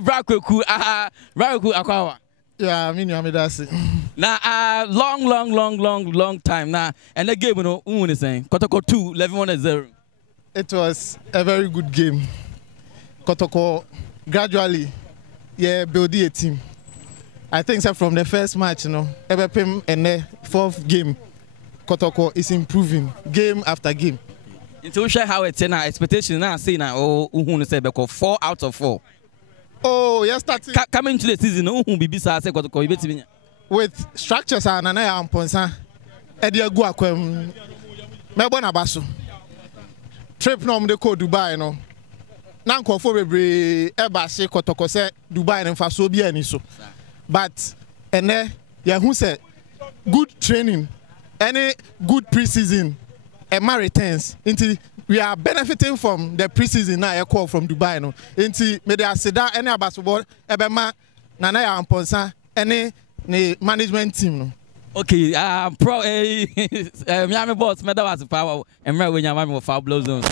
Brakoku Akwawa. Yeah, I mean, you that's it. Now, long time now, and the game, you know, who is saying Kotoko 2, 11-0. It was a very good game. Kotoko gradually, build a team. I think so from the first match, Ebepem and the fourth game, Kotoko is improving game after game. Until we share how it's now, expectation now, say now, who say 4 out of 4. Oh, yes, starting coming to the season, who be beside Kotoko with structures and an eye on Ponsa, Edia Guaquem, Melbourne Abasso. Trip nom de ko Dubai no. Nanko for bebre eba se Kotoko se Dubai and faso bi ani so. But ene ya hu say good training, any good preseason, and returns into we are benefiting from the preseason now a call from Dubai no. Into me dey aseda any abasoball ebema nana ya amponsa any ne management team no. Okay, Miami boss, me that was power and me when Miami for foul blow zone.